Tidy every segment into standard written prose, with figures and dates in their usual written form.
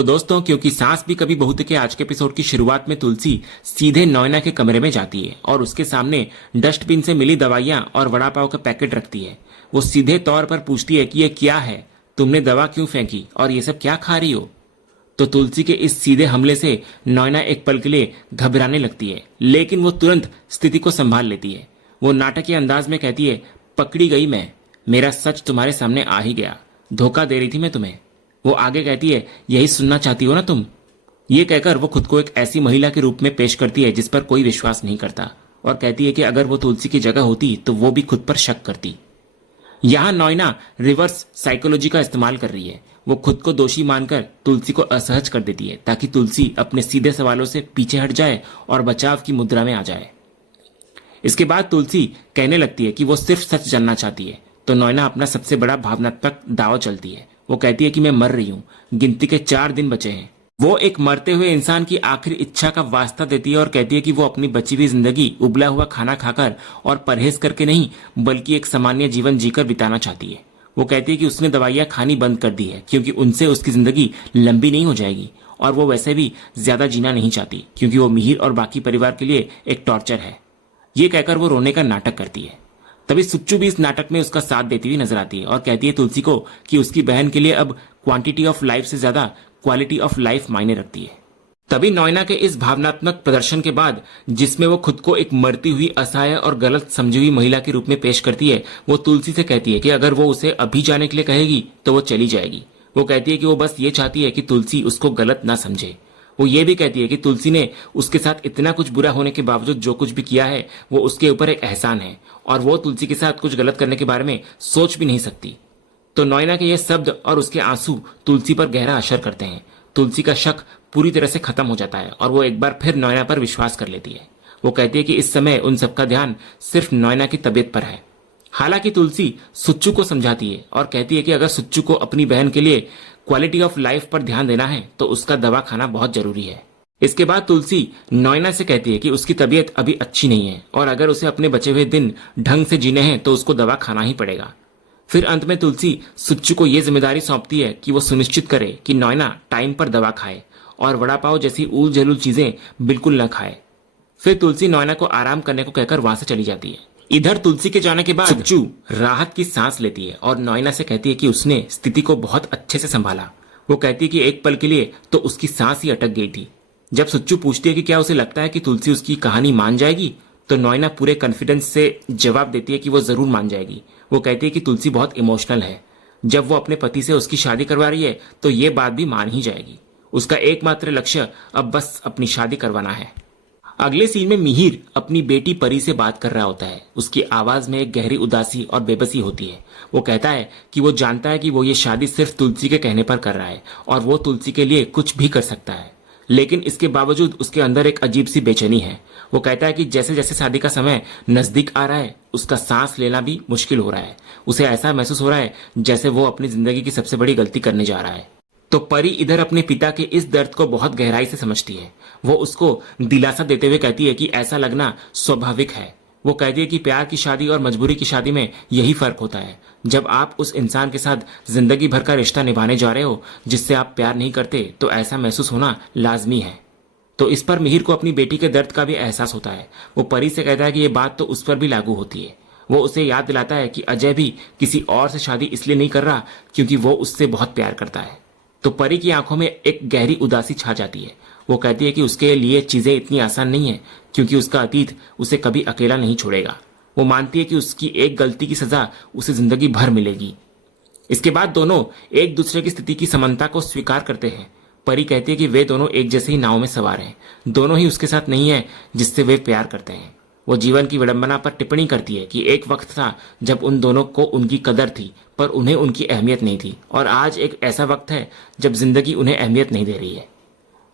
तो दोस्तों, क्योंकि सांस भी कभी बहू के आज के एपिसोड की शुरुआत में तुलसी सीधे नॉयना के कमरे में जाती है और उसके सामने डस्टबिन से मिली दवाइयां और वड़ा पाव का पैकेट रखती है। वो सीधे तौर पर पूछती है कि ये क्या है, तुमने दवा क्यों फेंकी और ये सब क्या खा रही हो। तो तुलसी के इस सीधे हमले से नॉयना एक पल के लिए घबराने लगती है, लेकिन वो तुरंत स्थिति को संभाल लेती है। वो नाटकीय अंदाज में कहती है, पकड़ी गई मैं, मेरा सच तुम्हारे सामने आ ही गया, धोखा दे रही थी मैं तुम्हें। वो आगे कहती है, यही सुनना चाहती हो ना तुम। ये कहकर वो खुद को एक ऐसी महिला के रूप में पेश करती है जिस पर कोई विश्वास नहीं करता, और कहती है कि अगर वो तुलसी की जगह होती तो वो भी खुद पर शक करती। यहां नॉयना रिवर्स साइकोलॉजी का इस्तेमाल कर रही है। वो खुद को दोषी मानकर तुलसी को असहज कर देती है ताकि तुलसी अपने सीधे सवालों से पीछे हट जाए और बचाव की मुद्रा में आ जाए। इसके बाद तुलसी कहने लगती है कि वो सिर्फ सच जानना चाहती है। तो नॉयना अपना सबसे बड़ा भावनात्मक दाव चलती है। वो कहती है कि मैं मर रही हूं, गिनती के 4 दिन बचे हैं। वो एक मरते हुए इंसान की आखिरी इच्छा का वास्ता देती है और कहती है कि वो अपनी बची हुई जिंदगी उबला हुआ खाना खाकर और परहेज करके नहीं, बल्कि एक सामान्य जीवन जीकर बिताना चाहती है। वो कहती है कि उसने दवाइयां खानी बंद कर दी है क्योंकि उनसे उसकी जिंदगी लंबी नहीं हो जाएगी, और वो वैसे भी ज्यादा जीना नहीं चाहती क्योंकि वो मिहिर और बाकी परिवार के लिए एक टॉर्चर है। ये कहकर वो रोने का नाटक करती है। तभी सुच्चू भी इस नाटक में उसका साथ देती हुई नजर आती है और कहती है तुलसी को कि उसकी बहन के लिए अब क्वांटिटी ऑफ लाइफ से ज्यादा क्वालिटी ऑफ लाइफ मायने रखती है। तभी नॉयना के इस भावनात्मक प्रदर्शन के बाद, जिसमें वो खुद को एक मरती हुई, असहाय और गलत समझी हुई महिला के रूप में पेश करती है, वो तुलसी से कहती है कि अगर वो उसे अभी जाने के लिए कहेगी तो वो चली जाएगी। वो कहती है कि वो बस ये चाहती है कि तुलसी उसको गलत ना समझे। वो ये भी कहती है कि तुलसी ने उसके साथ इतना कुछ बुरा होने के बावजूद जो कुछ भी किया है वो उसके ऊपर एक एहसान है, और वो तुलसी के साथ कुछ गलत करने के बारे में सोच भी नहीं सकती। तो नॉयना के ये शब्द और उसके आंसू तुलसी पर गहरा असर करते हैं। तुलसी का शक पूरी तरह से खत्म हो जाता है और वो एक बार फिर नॉयना पर विश्वास कर लेती है। वो कहती है कि इस समय उन सबका ध्यान सिर्फ नॉयना की तबीयत पर है। हालांकि तुलसी सुच्चू को समझाती है और कहती है कि अगर सुच्चू को अपनी बहन के लिए क्वालिटी ऑफ लाइफ पर ध्यान देना है तो उसका दवा खाना बहुत जरूरी है। इसके बाद तुलसी नॉयना से कहती है कि उसकी तबीयत अभी अच्छी नहीं है और अगर उसे अपने बचे हुए दिन ढंग से जीने हैं तो उसको दवा खाना ही पड़ेगा। फिर अंत में तुलसी सुच्चू को यह जिम्मेदारी सौंपती है कि वो सुनिश्चित करे कि नॉयना टाइम पर दवा खाए और वड़ा पाव जैसी ऊल जलूल चीजें बिल्कुल न खाए। फिर तुलसी नॉयना को आराम करने को कहकर वहां से चली जाती है। इधर तुलसी के जाने के बाद सुच्चू राहत की सांस लेती है और नॉयना से कहती है कि उसने स्थिति को बहुत अच्छे से संभाला। वो कहती है कि एक पल के लिए तो उसकी सांस ही अटक गई थी। जब सुच्चू पूछती है कि क्या उसे लगता है कि तुलसी उसकी कहानी मान जाएगी, तो नॉयना पूरे कॉन्फिडेंस से जवाब देती है कि वो जरूर मान जाएगी। वो कहती है कि तुलसी बहुत इमोशनल है। जब वो अपने पति से उसकी शादी करवा रही है तो ये बात भी मान ही जाएगी। उसका एकमात्र लक्ष्य अब बस अपनी शादी करवाना है। अगले सीन में मिहिर अपनी बेटी परी से बात कर रहा होता है। उसकी आवाज में एक गहरी उदासी और बेबसी होती है। वो कहता है कि वो जानता है कि वो ये शादी सिर्फ तुलसी के कहने पर कर रहा है और वो तुलसी के लिए कुछ भी कर सकता है, लेकिन इसके बावजूद उसके अंदर एक अजीब सी बेचैनी है। वो कहता है कि जैसे जैसे शादी का समय नजदीक आ रहा है उसका सांस लेना भी मुश्किल हो रहा है। उसे ऐसा महसूस हो रहा है जैसे वो अपनी जिंदगी की सबसे बड़ी गलती करने जा रहा है। तो परी इधर अपने पिता के इस दर्द को बहुत गहराई से समझती है। वो उसको दिलासा देते हुए कहती है कि ऐसा लगना स्वाभाविक है। वो कहती है कि प्यार की शादी और मजबूरी की शादी में यही फर्क होता है। जब आप उस इंसान के साथ जिंदगी भर का रिश्ता निभाने जा रहे हो जिससे आप प्यार नहीं करते, तो ऐसा महसूस होना लाजमी है। तो इस पर मिहिर को अपनी बेटी के दर्द का भी एहसास होता है। वो परी से कहता है कि ये बात तो उस पर भी लागू होती है। वो उसे याद दिलाता है कि अजय भी किसी और से शादी इसलिए नहीं कर रहा क्योंकि वो उससे बहुत प्यार करता है। तो परी की आंखों में एक गहरी उदासी छा जाती है। वो कहती है कि उसके लिए चीजें इतनी आसान नहीं है क्योंकि उसका अतीत उसे कभी अकेला नहीं छोड़ेगा। वो मानती है कि उसकी एक गलती की सजा उसे जिंदगी भर मिलेगी। इसके बाद दोनों एक दूसरे की स्थिति की समानता को स्वीकार करते हैं। परी कहती है कि वे दोनों एक जैसे ही नाव में सवार हैं। दोनों ही उसके साथ नहीं है जिससे वे प्यार करते हैं। वो जीवन की विडंबना पर टिप्पणी करती है कि एक वक्त था जब उन दोनों को उनकी कदर थी पर उन्हें उनकी अहमियत नहीं थी, और आज एक ऐसा वक्त है जब जिंदगी उन्हें अहमियत नहीं दे रही है।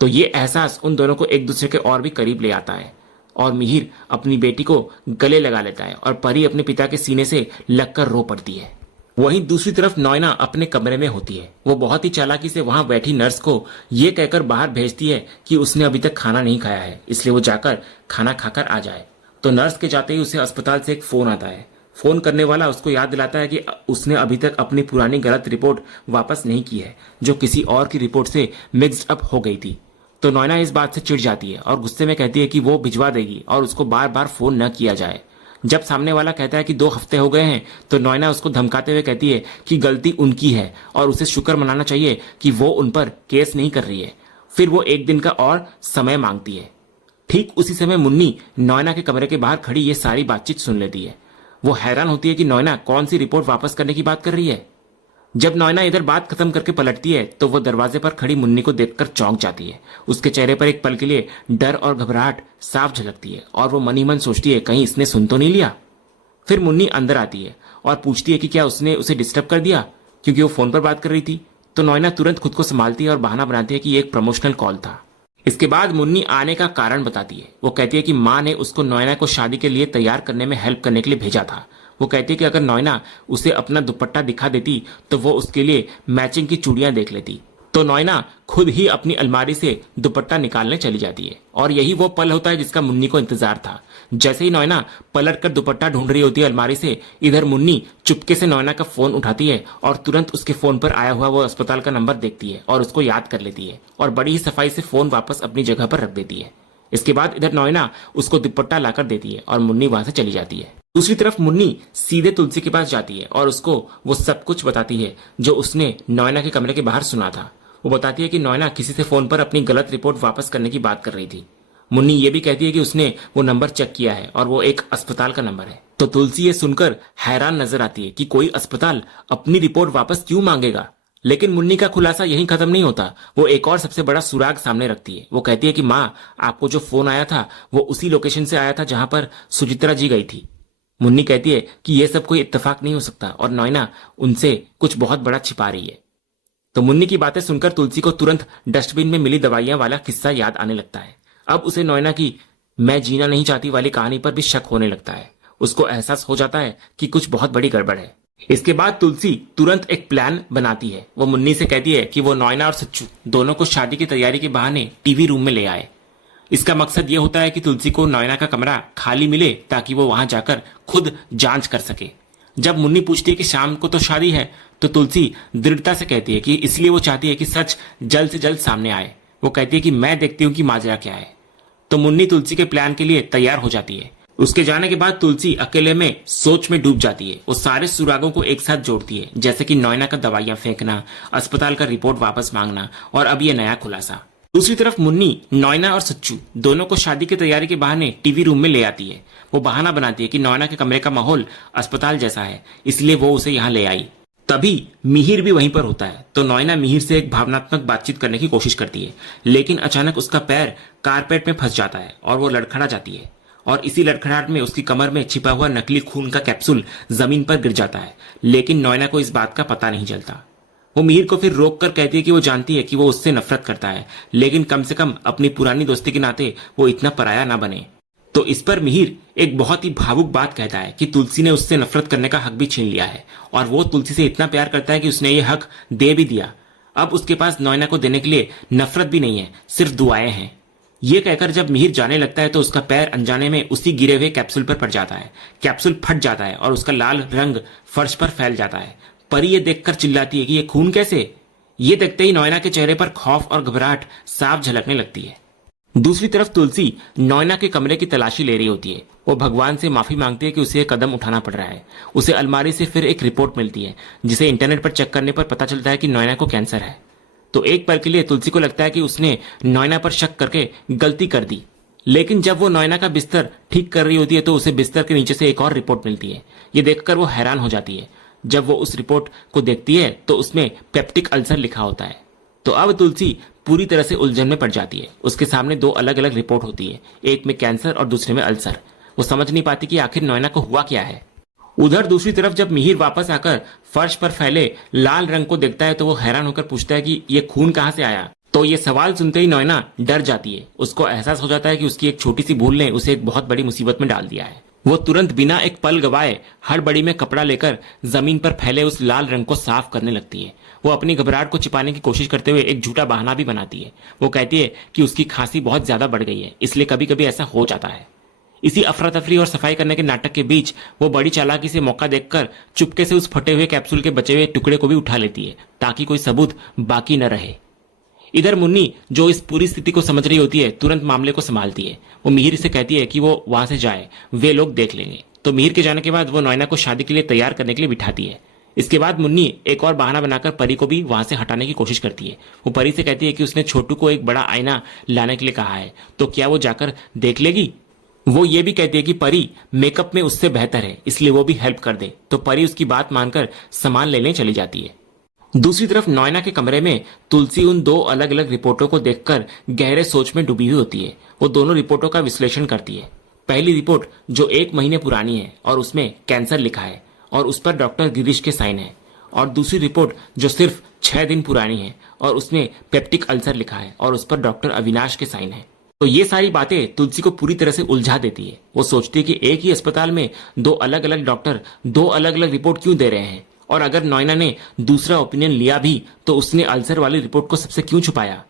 तो ये एहसास उन दोनों को एक दूसरे के और भी करीब ले आता है और मिहिर अपनी बेटी को गले लगा लेता है और परी अपने पिता के सीने से लगकर रो पड़ती है। वहीं दूसरी तरफ नॉयना अपने कमरे में होती है। वो बहुत ही चालाकी से वहां बैठी नर्स को ये कहकर बाहर भेजती है कि उसने अभी तक खाना नहीं खाया है, इसलिए वो जाकर खाना खाकर आ जाए। तो नर्स के जाते ही उसे अस्पताल से एक फोन आता है। फोन करने वाला उसको याद दिलाता है कि उसने अभी तक अपनी पुरानी गलत रिपोर्ट वापस नहीं की है, जो किसी और की रिपोर्ट से मिक्स्ड अप हो गई थी। तो नॉयना इस बात से चिढ़ जाती है और गुस्से में कहती है कि वो भिजवा देगी और उसको बार बार फोन न किया जाए। जब सामने वाला कहता है कि 2 हफ्ते हो गए हैं, तो नॉयना उसको धमकाते हुए कहती है कि गलती उनकी है और उसे शुक्र मनाना चाहिए कि वो उन पर केस नहीं कर रही है। फिर वो 1 दिन का और समय मांगती है। ठीक उसी समय मुन्नी नॉयना के कमरे के बाहर खड़ी ये सारी बातचीत सुन लेती है। वो हैरान होती है कि नॉयना कौन सी रिपोर्ट वापस करने की बात कर रही है। जब नॉयना इधर बात खत्म करके पलटती है तो वो दरवाजे पर खड़ी मुन्नी को देखकर चौंक जाती है। उसके चेहरे पर एक पल के लिए डर और घबराहट साफ झलकती है और वो मनी मन सोचती है कहीं इसने सुन तो नहीं लिया। फिर मुन्नी अंदर आती है और पूछती है कि क्या उसने उसे डिस्टर्ब कर दिया क्योंकि वो फोन पर बात कर रही थी। तो नॉयना तुरंत खुद को संभालती है और बहाना बनाती है कि ये एक प्रमोशनल कॉल था। इसके बाद मुन्नी आने का कारण बताती है। वो कहती है कि माँ ने उसको नॉयना को शादी के लिए तैयार करने में हेल्प करने के लिए भेजा था। वो कहती है कि अगर नॉयना उसे अपना दुपट्टा दिखा देती तो वो उसके लिए मैचिंग की चूड़ियां देख लेती। तो नॉयना खुद ही अपनी अलमारी से दुपट्टा निकालने चली जाती है और यही वो पल होता है जिसका मुन्नी को इंतजार था। जैसे ही नॉयना पलट कर दुपट्टा ढूंढ रही होती है अलमारी से, इधर मुन्नी चुपके से नॉयना का फोन उठाती है और तुरंत उसके फोन पर आया हुआ वो अस्पताल का नंबर देखती है और उसको याद कर लेती है और बड़ी ही सफाई से फोन वापस अपनी जगह पर रख देती है। इसके बाद इधर नॉयना उसको दुपट्टा लाकर देती है और मुन्नी वहां से चली जाती है। दूसरी तरफ मुन्नी सीधे तुलसी के पास जाती है और उसको वो सब कुछ बताती है जो उसने नॉयना के कमरे के बाहर सुना था। वो बताती है कि नॉयना किसी से फोन पर अपनी गलत रिपोर्ट वापस करने की बात कर रही थी। मुन्नी ये भी कहती है कि उसने वो नंबर चेक किया है और वो एक अस्पताल का नंबर है। तो तुलसी ये सुनकर हैरान नजर आती है कि कोई अस्पताल अपनी रिपोर्ट वापस क्यों मांगेगा। लेकिन मुन्नी का खुलासा यहीं खत्म नहीं होता। वो एक और सबसे बड़ा सुराग सामने रखती है। वो कहती है कि माँ, आपको जो फोन आया था वो उसी लोकेशन से आया था जहां पर सुचित्रा जी गई थी। मुन्नी कहती है कि यह सब कोई इत्तेफाक नहीं हो सकता और नॉयना उनसे कुछ बहुत बड़ा छिपा रही है। तो मुन्नी की बातें सुनकर तुलसी को तुरंत डस्टबिन में मिली दवाइयां वाला किस्सा याद आने लगता है। अब उसे नॉयना की मैं जीना नहीं चाहती वाली कहानी पर भी शक होने लगता है। उसको एहसास हो जाता है कि कुछ बहुत बड़ी गड़बड़ है। इसके बाद तुलसी तुरंत एक प्लान बनाती है। वो मुन्नी से कहती है कि वो नॉयना और सच्चू दोनों को शादी की तैयारी के बहाने टीवी रूम में ले आए। इसका मकसद ये होता है कि तुलसी को नॉयना का कमरा खाली मिले ताकि वो वहां जाकर खुद जांच कर सके। जब मुन्नी पूछती है कि शाम को तो शादी है, तो तुलसी दृढ़ता से कहती है कि इसलिए वो चाहती है कि सच जल्द से जल्द सामने आए। वो कहती है कि मैं देखती हूँ कि माजरा क्या है। तो मुन्नी तुलसी के प्लान के लिए तैयार हो जाती है। उसके जाने के बाद तुलसी अकेले में सोच में डूब जाती है। वो सारे सुरागों को एक साथ जोड़ती है, जैसे कि नॉयना का दवाइयां फेंकना, अस्पताल का रिपोर्ट वापस मांगना और अब ये नया खुलासा। दूसरी तरफ मुन्नी नॉयना और सच्चू दोनों को शादी की तैयारी के बहाने टीवी रूम में ले आती है। वो बहाना बनाती है कि नॉयना के कमरे का माहौल अस्पताल जैसा है, इसलिए वो उसे यहाँ ले आई। तभी मिहिर भी वहीं पर होता है। तो नॉयना मिहिर से एक भावनात्मक बातचीत करने की कोशिश करती है, लेकिन अचानक उसका पैर कारपेट में फंस जाता है और वो लड़खड़ा जाती है और इसी लड़खड़ाहट में उसकी कमर में छिपा हुआ नकली खून का कैप्सूल जमीन पर गिर जाता है। लेकिन नॉयना को इस बात का पता नहीं चलता। वो मिहिर को फिर रोक कर कहती है कि वो जानती है कि वो उससे नफरत करता है, लेकिन कम से कम अपनी पुरानी दोस्ती के नाते वो इतना पराया ना बने। तो इस पर मिहिर एक बहुत ही भावुक बात कहता है कि तुलसी ने उससे नफरत करने का हक भी छीन लिया है और वो तुलसी से इतना प्यार करता है कि उसने ये हक दे भी दिया। अब उसके पास नॉयना को देने के लिए नफरत भी नहीं है, सिर्फ दुआएं हैं। ये कहकर जब मिहिर जाने लगता है तो उसका पैर अनजाने में उसी गिरे हुए कैप्सूल पर पड़ जाता है। कैप्सूल फट जाता है और उसका लाल रंग फर्श पर फैल जाता है। परी ये देखकर चिल्लाती है कि ये खून कैसे। ये देखते ही नॉयना के चेहरे पर खौफ और घबराहट साफ झलकने लगती है। दूसरी तरफ तुलसी नॉयना के कमरे की तलाशी ले रही होती है। वो भगवान से माफी मांगती है कि उसे कदम उठाना पड़ रहा है। उसे अलमारी से फिर एक रिपोर्ट मिलती है, जिसे इंटरनेट पर चेक करने पर पता चलता है कि नॉयना को कैंसर है। तो एक पल के लिए तुलसी को लगता है कि उसने नॉयना पर शक करके गलती कर दी। लेकिन जब वो नॉयना का बिस्तर ठीक कर रही होती है तो उसे बिस्तर के नीचे से एक और रिपोर्ट मिलती है। ये देखकर वो हैरान हो जाती है। जब वो उस रिपोर्ट को देखती है तो उसमें पेप्टिक अल्सर लिखा होता है। तो अब तुलसी पूरी तरह से उलझन में पड़ जाती है। उसके सामने 2 अलग अलग रिपोर्ट होती है, एक में कैंसर और दूसरे में अल्सर। वो समझ नहीं पाती कि आखिर नॉयना को हुआ क्या है। उधर दूसरी तरफ जब मिहिर वापस आकर फर्श पर फैले लाल रंग को देखता है तो वो हैरान होकर पूछता है कि ये खून कहां से आया। तो ये सवाल सुनते ही नॉयना डर जाती है। उसको एहसास हो जाता है कि उसकी एक छोटी सी भूल ने उसे एक बहुत बड़ी मुसीबत में डाल दिया है। वो तुरंत बिना एक पल गवाए हड़बड़ी में कपड़ा लेकर जमीन पर फैले उस लाल रंग को साफ करने लगती है। वो अपनी घबराहट को छिपाने की कोशिश करते हुए एक झूठा बहाना भी बनाती है। वो कहती है कि उसकी खांसी बहुत ज्यादा बढ़ गई है, इसलिए कभी कभी ऐसा हो जाता है। इसी अफरा तफरी और सफाई करने के नाटक के बीच वो बड़ी चालाकी से मौका देखकर चुपके से उस फटे हुए कैप्सूल के बचे हुए टुकड़े को भी उठा लेती है ताकि कोई सबूत बाकी न रहे। इधर मुन्नी जो इस पूरी स्थिति को समझ रही होती है तुरंत मामले को संभालती है। वो मिहिर से कहती है कि वो वहां से जाए, वे लोग देख लेंगे। तो मिहिर के जाने के बाद वो नैना को शादी के लिए तैयार करने के लिए बिठाती है। इसके बाद मुन्नी एक और बहाना बनाकर परी को भी वहां से हटाने की कोशिश करती है। वो परी से कहती है कि उसने छोटू को एक बड़ा आईना लाने के लिए कहा है, तो क्या वो जाकर देख लेगी। वो ये भी कहती है कि परी मेकअप में उससे बेहतर है, इसलिए वो भी हेल्प कर दे। तो परी उसकी बात मानकर सामान लेने चली जाती है। दूसरी तरफ नैना के कमरे में तुलसी उन दो अलग अलग रिपोर्टों को देखकर गहरे सोच में डूबी हुई होती है। वो दोनों रिपोर्टों का विश्लेषण करती है। पहली रिपोर्ट जो 1 महीने पुरानी है और उसमें कैंसर लिखा है और उस पर डॉक्टर गिरीश के साइन है, और दूसरी रिपोर्ट जो सिर्फ 6 दिन पुरानी है और उसमें पेप्टिक अल्सर लिखा है और उस पर डॉक्टर अविनाश के साइन है। तो ये सारी बातें तुलसी को पूरी तरह से उलझा देती है। वो सोचती है कि एक ही अस्पताल में 2 अलग अलग डॉक्टर 2 अलग अलग रिपोर्ट क्यों दे रहे हैं, और अगर नैना ने दूसरा ओपिनियन लिया भी तो उसने अल्सर वाली रिपोर्ट को सबसे क्यों छुपाया।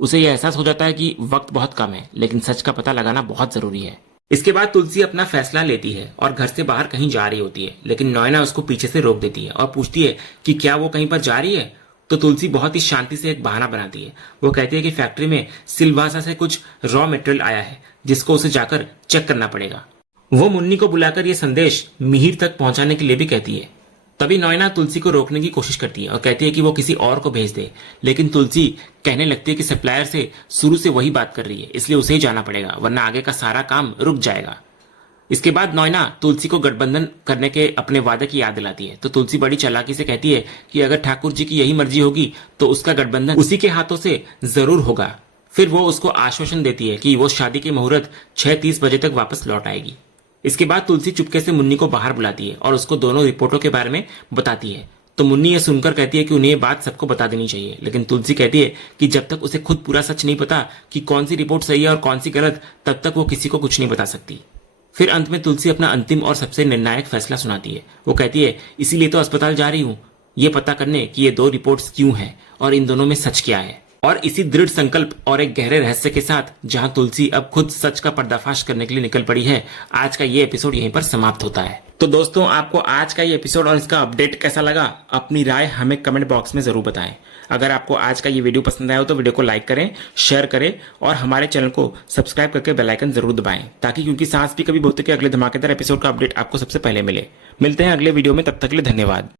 उसे यह एहसास हो जाता है कि वक्त बहुत कम है, लेकिन सच का पता लगाना बहुत जरूरी है। इसके बाद तुलसी अपना फैसला लेती है और घर से बाहर कहीं जा रही होती है, लेकिन नैना उसको पीछे से रोक देती है और पूछती है कि क्या वो कहीं पर जा रही है। तो तुलसी बहुत ही शांति से एक बहाना बनाती है। वो कहती है कि फैक्ट्री में सिलवासा से कुछ रॉ मटेरियल आया है जिसको उसे जाकर चेक करना पड़ेगा। वो मुन्नी को बुलाकर ये संदेश मिहिर तक पहुंचाने के लिए भी कहती है। तभी नैना तुलसी को रोकने की कोशिश करती है और कहती है कि वो किसी और को भेज दे, लेकिन तुलसी कहने लगती है कि सप्लायर से शुरू से वही बात कर रही है, इसलिए उसे ही जाना पड़ेगा, वरना आगे का सारा काम रुक जाएगा। इसके बाद नैना तुलसी को गठबंधन करने के अपने वादे की याद दिलाती है। तो तुलसी बड़ी चालाकी से कहती है कि अगर ठाकुर जी की यही मर्जी होगी तो उसका गठबंधन उसी के हाथों से जरूर होगा। फिर वो उसको आश्वासन देती है कि वो शादी के मुहूर्त 6:30 बजे तक वापस लौट आएगी। इसके बाद तुलसी चुपके से मुन्नी को बाहर बुलाती है और उसको दोनों रिपोर्टों के बारे में बताती है। तो मुन्नी ये सुनकर कहती है कि उन्हें ये बात सबको बता देनी चाहिए, लेकिन तुलसी कहती है कि जब तक उसे खुद पूरा सच नहीं पता कि कौन सी रिपोर्ट सही है और कौन सी गलत, तब तक वो किसी को कुछ नहीं बता सकती। फिर अंत में तुलसी अपना अंतिम और सबसे निर्णायक फैसला सुनाती है। वो कहती है, इसीलिए तो अस्पताल जा रही हूँ, ये पता करने कि ये 2 रिपोर्ट्स क्यों हैं और इन दोनों में सच क्या है। और इसी दृढ़ संकल्प और एक गहरे रहस्य के साथ जहां तुलसी अब खुद सच का पर्दाफाश करने के लिए निकल पड़ी है, आज का ये एपिसोड यहीं पर समाप्त होता है। तो दोस्तों, आपको आज का ये एपिसोड और इसका अपडेट कैसा लगा, अपनी राय हमें कमेंट बॉक्स में जरूर बताएं। अगर आपको आज का ये वीडियो पसंद आया हो तो वीडियो को लाइक करें, शेयर करें और हमारे चैनल को सब्सक्राइब करके बेल आइकन जरूर दबाएं, ताकि क्योंकि सांस भी कभी भूत के अगले धमाकेदार एपिसोड का अपडेट आपको सबसे पहले मिले। मिलते हैं अगले वीडियो में, तब तक के लिए धन्यवाद।